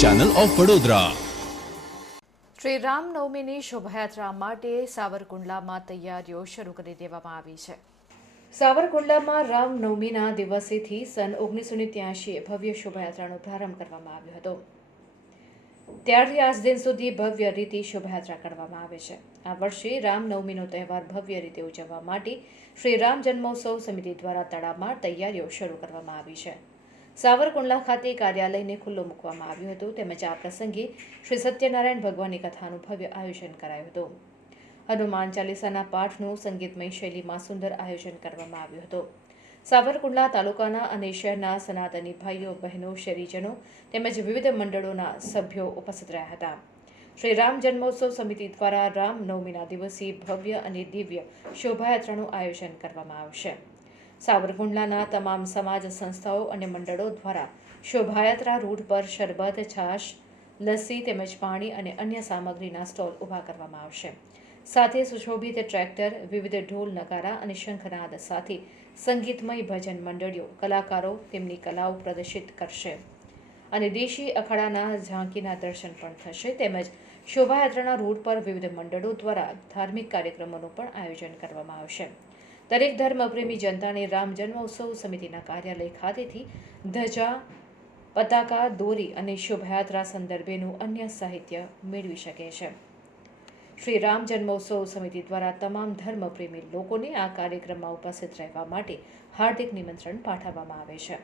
Channel of Vadodara. Shri રામનવમીની શોભાયાત્રા માટે સાવરકુંડલામાં તૈયારીઓ શરૂ કરી દેવામાં આવી છે। સાવરકુંડલામાં રામનવમીના દિવસેથી સન 1983 ભવ્ય શોભાયાત્રાનો પ્રારંભ કરવામાં આવ્યો હતો। ત્યારથી આજ દિન સુધી ભવ્ય રીતે શોભાયાત્રા કરવામાં આવે છે। આ વર્ષે રામનવમીનો તહેવાર ભવ્ય રીતે ઉજવવા માટે શ્રી રામ જન્મોત્સવ સમિતિ દ્વારા તડામાર તૈયારીઓ શરૂ કરવામાં આવી છે। સાવરકુંડલા ખાતે કાર્યાલયને ખુલ્લો મૂકવામાં આવ્યું હતું તેમજ આ પ્રસંગે શ્રી સત્યનારાયણ ભગવાનની કથાનું ભવ્ય આયોજન કરાયું હતું। હનુમાન ચાલીસાના પાઠનું સંગીતમય શૈલીમાં સુંદર આયોજન કરવામાં આવ્યું હતું। સાવરકુંડલા તાલુકાના અને શહેરના સનાતની ભાઈઓ બહેનો શહેરીજનો તેમજ વિવિધ મંડળોના સભ્યો ઉપસ્થિત રહ્યા હતા। શ્રી રામ જન્મોત્સવ સમિતિ દ્વારા રામનવમીના દિવસે ભવ્ય અને દિવ્ય શોભાયાત્રાનું આયોજન કરવામાં આવશે। સાવરકુંડલાના તમામ સમાજ સંસ્થાઓ અને મંડળો દ્વારા શોભાયાત્રા રૂટ પર શરબત, છાશ, લસ્સી તેમજ પાણી અને અન્ય સામગ્રીના સ્ટોલ ઊભા કરવામાં આવશે। સાથે સુશોભિત ટ્રેક્ટર, વિવિધ ઢોલ, નગારા અને શંખનાદ સાથે સંગીતમય ભજન મંડળીઓ કલાકારો તેમની કલાઓ પ્રદર્શિત કરશે અને દેશી અખાડાના ઝાંકીના દર્શન પણ થશે તેમજ શોભાયાત્રાના રૂટ પર વિવિધ મંડળો દ્વારા ધાર્મિક કાર્યક્રમોનું પણ આયોજન કરવામાં આવશે। દરેક ધર્મપ્રેમી જનતાને રામ જન્મોત્સવ સમિતિના કાર્યાલય ખાતેથી ધજા, પતાકા, દોરી અને શોભાયાત્રા સંદર્ભેનું અન્ય સાહિત્ય મેળવી શકે છે। શ્રી રામ જન્મોત્સવ સમિતિ દ્વારા તમામ ધર્મપ્રેમી લોકોને આ કાર્યક્રમમાં ઉપસ્થિત રહેવા માટે હાર્દિક નિમંત્રણ પાઠવવામાં આવે છે।